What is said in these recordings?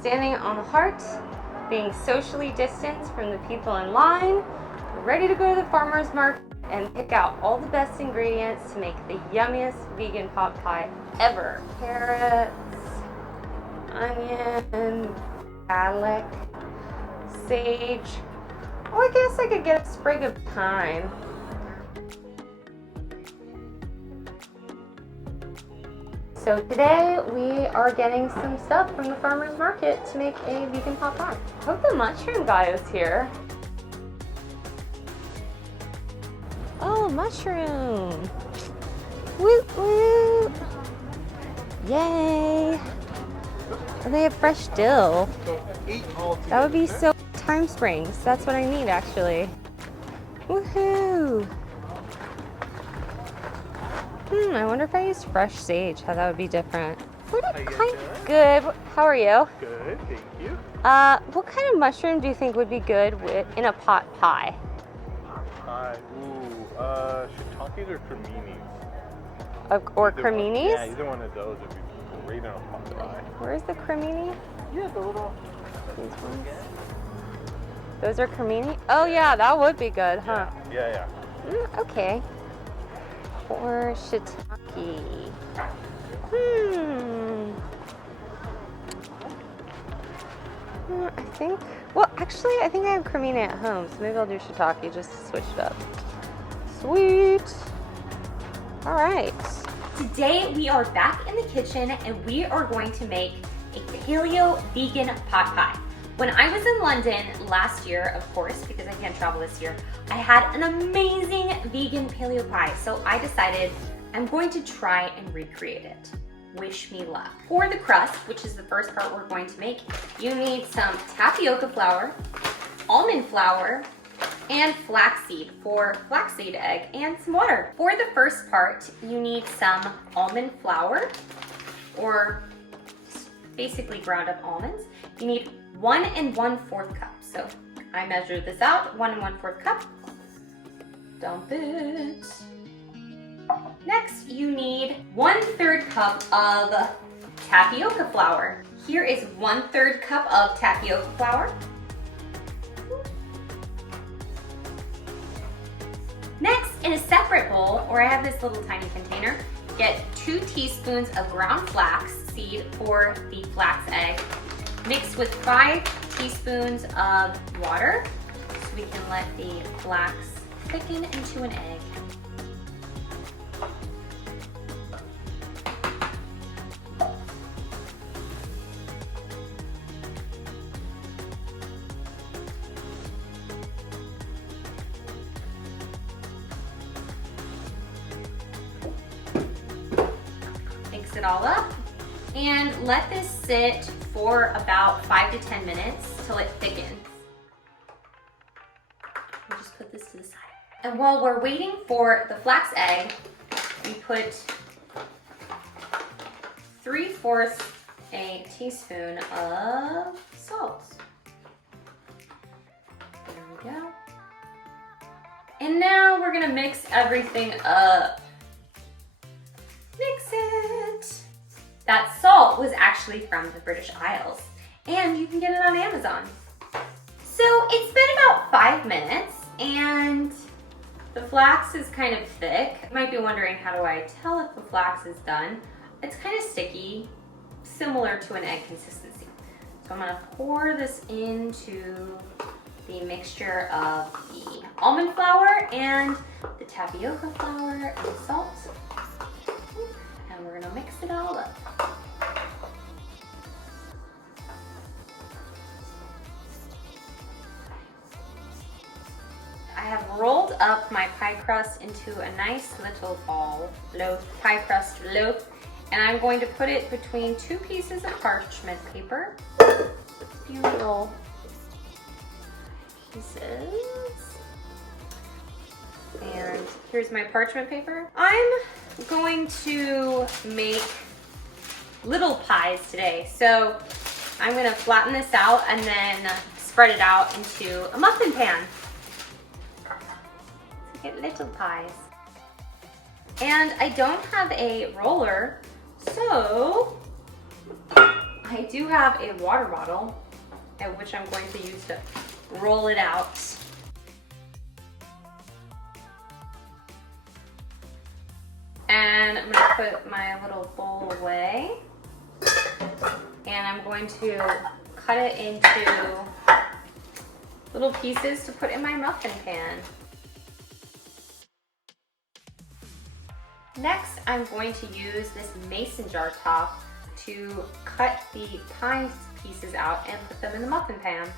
standing on the heart, being socially distanced from the people in line, ready to go to the farmer's market and pick out all the best ingredients to make the yummiest vegan pot pie ever. Carrots, onion, garlic, sage. Oh, I guess I could get a sprig of thyme. So today we are getting some stuff from the farmer's market to make a vegan pot pie. I hope the mushroom guy is here. Oh, mushroom! Woot woot! Yay! And they have fresh dill. That would be so thyme springs. That's what I need actually. Woohoo! I wonder if I used fresh sage, how that would be different. What good. How are you? Good, thank you. What kind of mushroom do you think would be good in a pot pie? Pie, shiitakes or creminis. Or creminis? Yeah, either one of those would be great in a pot pie. Where's the cremini? Yeah, the little... These ones? Those are cremini? Oh yeah, that would be good, huh? Yeah. Okay. Or shiitake. I think, well, actually, I think I have cremini at home, so maybe I'll do shiitake just to switch it up. Sweet. All right. Today we are back in the kitchen and we are going to make a paleo vegan pot pie. When I was in London last year, of course, because I can't travel this year, I had an amazing vegan paleo pie. So I decided I'm going to try and recreate it. Wish me luck. For the crust, which is the first part we're going to make, you need some tapioca flour, almond flour, and flaxseed for flaxseed egg, and some water. For the first part, you need some almond flour, or basically ground up almonds. You need 1 1/4 cup. So I measured this out, 1 1/4 cup. Dump it. Next, you need 1/3 cup of tapioca flour. Here is 1/3 cup of tapioca flour. Next, in a separate bowl, or I have this little tiny container, get 2 teaspoons of ground flax seed for the flax egg, mixed with 5 teaspoons of water, so we can let the flax thicken into an egg. Mix it all up and let this sit for about 5 to 10 minutes till it thickens. We'll just put this to the side. And while we're waiting for the flax egg, we put 3/4 a teaspoon of salt. There we go. And now we're gonna mix everything up. Mix it. That salt was actually from the British Isles, and you can get it on Amazon. So it's been about 5 minutes, and the flax is kind of thick. You might be wondering, how do I tell if the flax is done? It's kind of sticky, similar to an egg consistency. So I'm gonna pour this into the mixture of the almond flour and the tapioca flour and salt. And we're gonna mix it all up. I have rolled up my pie crust into a nice little ball, pie crust loaf, and I'm going to put it between 2 pieces of parchment paper. A few little pieces. And here's my parchment paper. I'm going to make little pies today. So I'm gonna flatten this out and then spread it out into a muffin pan. To get little pies. And I don't have a roller, so I do have a water bottle, which I'm going to use to roll it out. And I'm gonna put my little bowl away. And I'm going to cut it into little pieces to put in my muffin pan. Next, I'm going to use this mason jar top to cut the pie pieces out and put them in the muffin pan.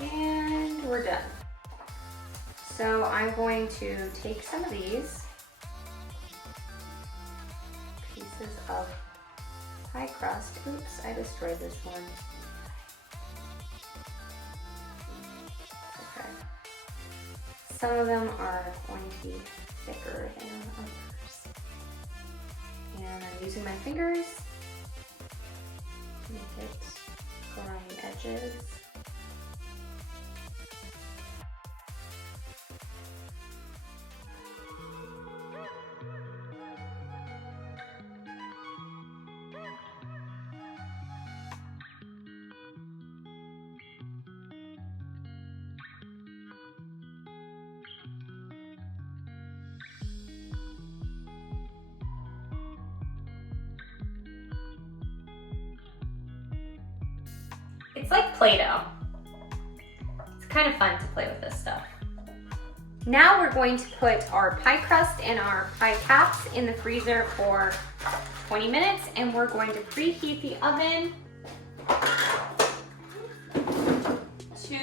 And we're done. So I'm going to take some of these pieces of pie crust. Oops, I destroyed this one. Okay. Some of them are going to be thicker than others. And I'm using my fingers to make it go around the edges. It's like Play-Doh. It's kind of fun to play with this stuff. Now we're going to put our pie crust and our pie caps in the freezer for 20 minutes, and we're going to preheat the oven to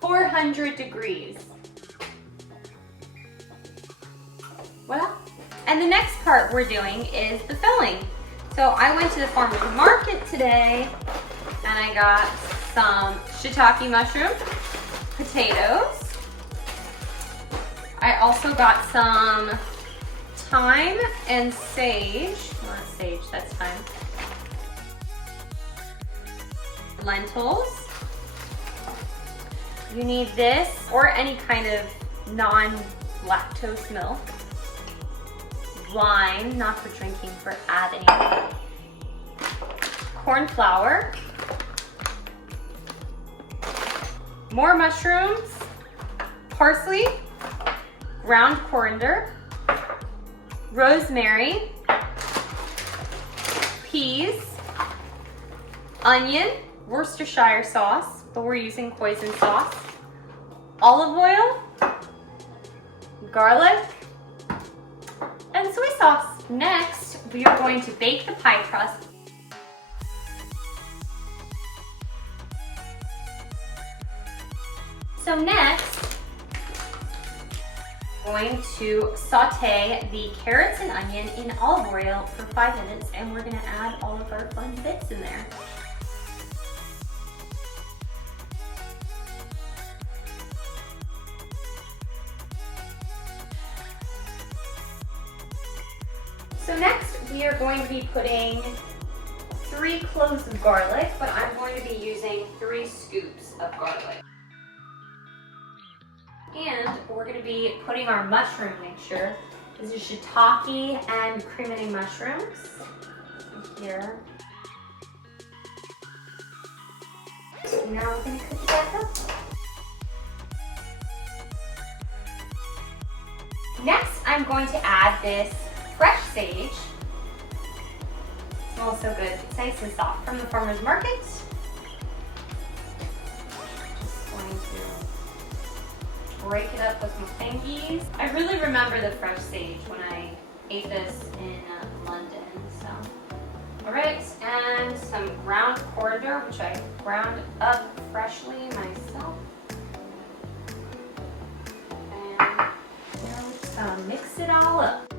400 degrees. Voila. And the next part we're doing is the filling. So I went to the farmer's market today and I got some shiitake mushroom, potatoes. I also got some thyme and sage. Well, not sage, that's thyme. Lentils. You need this or any kind of non-lactose milk. Wine, not for drinking, for adding. Cornflour. More mushrooms, parsley, ground coriander, rosemary, peas, onion, Worcestershire sauce, but we're using hoisin sauce, olive oil, garlic, and soy sauce. Next, we are going to bake the pie crust. So next, I'm going to saute the carrots and onion in olive oil for 5 minutes, and we're gonna add all of our fun bits in there. So next, we are going to be putting 3 cloves of garlic, but I'm going to be using 3 scoops of garlic. And we're going to be putting our mushroom mixture. This is shiitake and cremini mushrooms here. So now we're going to cook that up. Next, I'm going to add this fresh sage. It smells so good. It's nice and soft from the farmer's market. Just going to break it up with some fingies. I really remember the fresh sage when I ate this in London. So, all right, and some ground coriander, which I ground up freshly myself. And now we're just gonna mix it all up.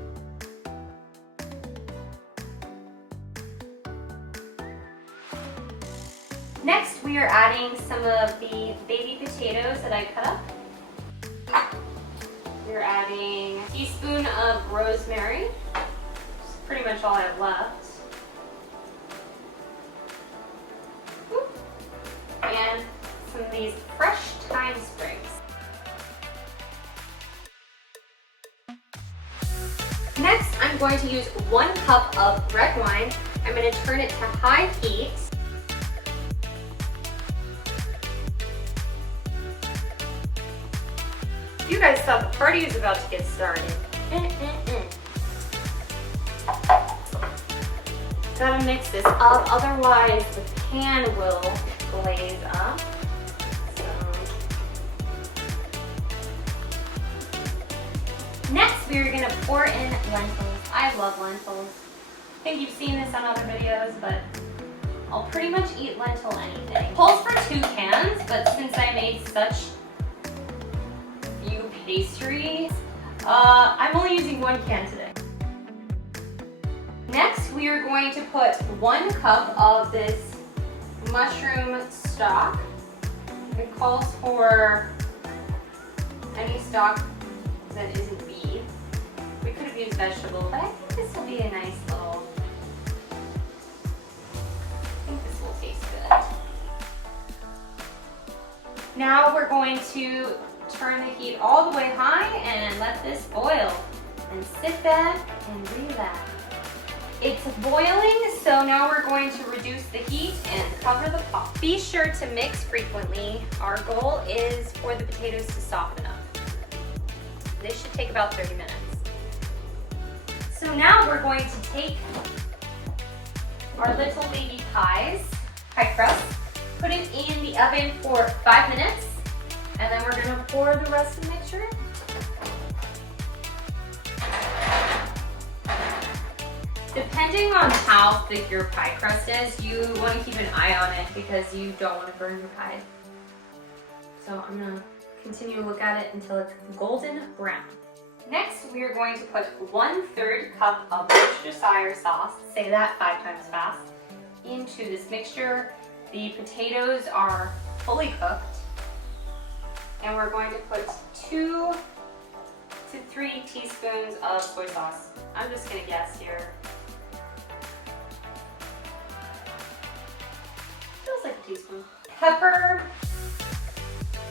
Next, we are adding some of the baby potatoes that I cut up. We're adding a teaspoon of rosemary, which is pretty much all I have left. And some of these fresh thyme sprigs. Next, I'm going to use 1 cup of red wine. I'm going to turn it to high heat. You guys thought the party was about to get started. Gotta mix this up, otherwise the pan will glaze up. Next, we're gonna pour in lentils. I love lentils. I think you've seen this on other videos, but I'll pretty much eat lentil anything. Calls for 2 cans, but since I made such few pastries, I'm only using 1 can today. Next, we are going to put 1 cup of this mushroom stock. It calls for any stock that isn't beef. We could have used vegetable, but I think this will be a nice little, I think this will taste good. Now we're going to turn the heat all the way high and let this boil. And sit back and relax. It's boiling, so now we're going to reduce the heat and cover the pot. Be sure to mix frequently. Our goal is for the potatoes to soften up. This should take about 30 minutes. So now we're going to take our little baby pie crust, put it in the oven for 5 minutes, and then we're gonna pour the rest of the mixture in. Depending on how thick your pie crust is, you want to keep an eye on it because you don't want to burn your pie. So I'm gonna continue to look at it until it's golden brown. Next, we are going to put 1/3 cup of Worcestershire sauce, say that 5 times fast, into this mixture. The potatoes are fully cooked, and we're going to put 2 to 3 teaspoons of soy sauce. I'm just gonna guess here. Feels like a teaspoon. Pepper,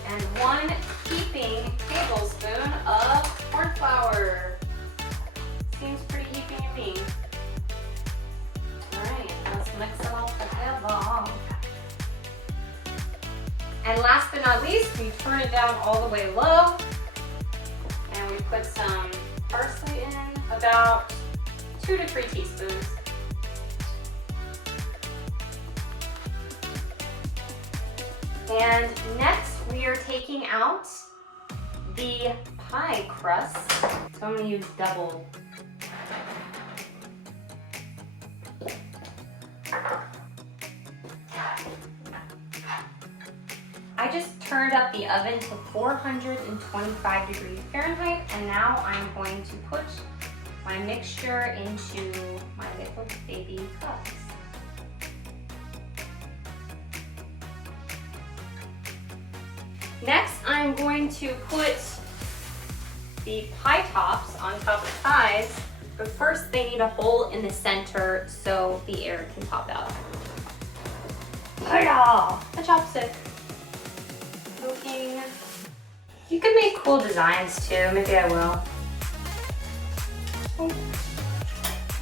and 1 heaping tablespoon of cornflour. Seems pretty heaping to me. Alright, let's mix it all together. And last but not least, we turn it down all the way low. And we put some parsley in, about 2 to 3 teaspoons. And next, we are taking out the pie crust. So I'm going to use double. I just turned up the oven to 425 degrees Fahrenheit, and now I'm going to put my mixture into my little baby cups. Next, I'm going to put the pie tops on top of pies, but first they need a hole in the center so the air can pop out. Hi-ya! A chopstick. Poking. You could make cool designs too, maybe I will.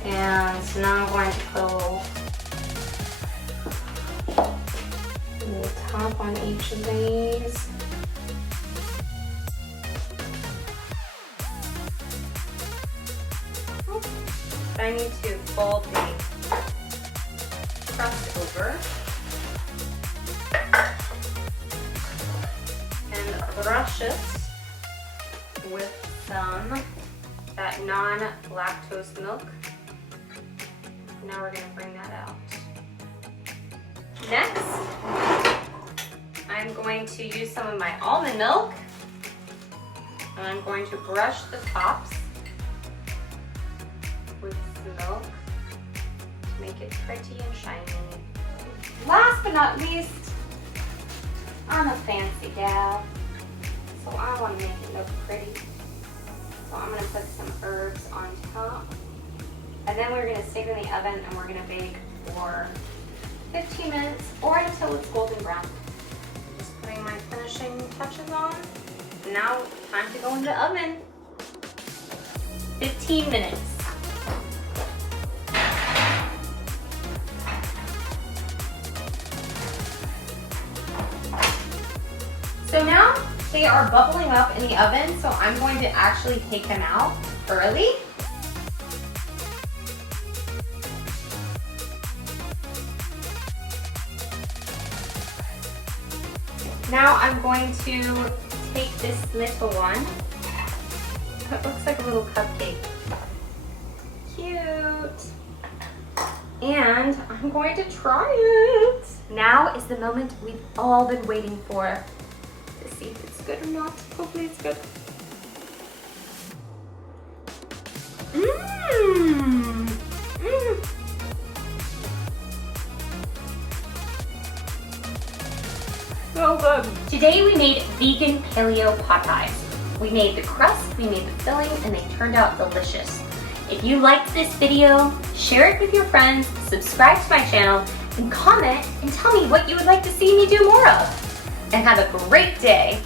And so now I'm going to put a little top on each of these. I need to fold the crust over and brush it with some that non-lactose milk. Now we're going to bring that out. Next, I'm going to use some of my almond milk, and I'm going to brush the tops with the milk to make it pretty and shiny. Last but not least, I'm a fancy gal, so I want to make it look pretty. So I'm going to put some herbs on top, and then we're going to stick it in the oven and we're going to bake for 15 minutes or until it's golden brown. Just putting my finishing touches on. Now, time to go in the oven. 15 minutes. they are bubbling up in the oven, so I'm going to actually take them out early. Now I'm going to take this little one. It looks like a little cupcake. Cute. And I'm going to try it. Now is the moment we've all been waiting for. To see if it's good or not. Hopefully it's good. Mmm. Mmm. So good. Today we made vegan paleo pot pies. We made the crust, we made the filling, and they turned out delicious. If you liked this video, share it with your friends, subscribe to my channel, and comment and tell me what you would like to see me do more of. And have a great day.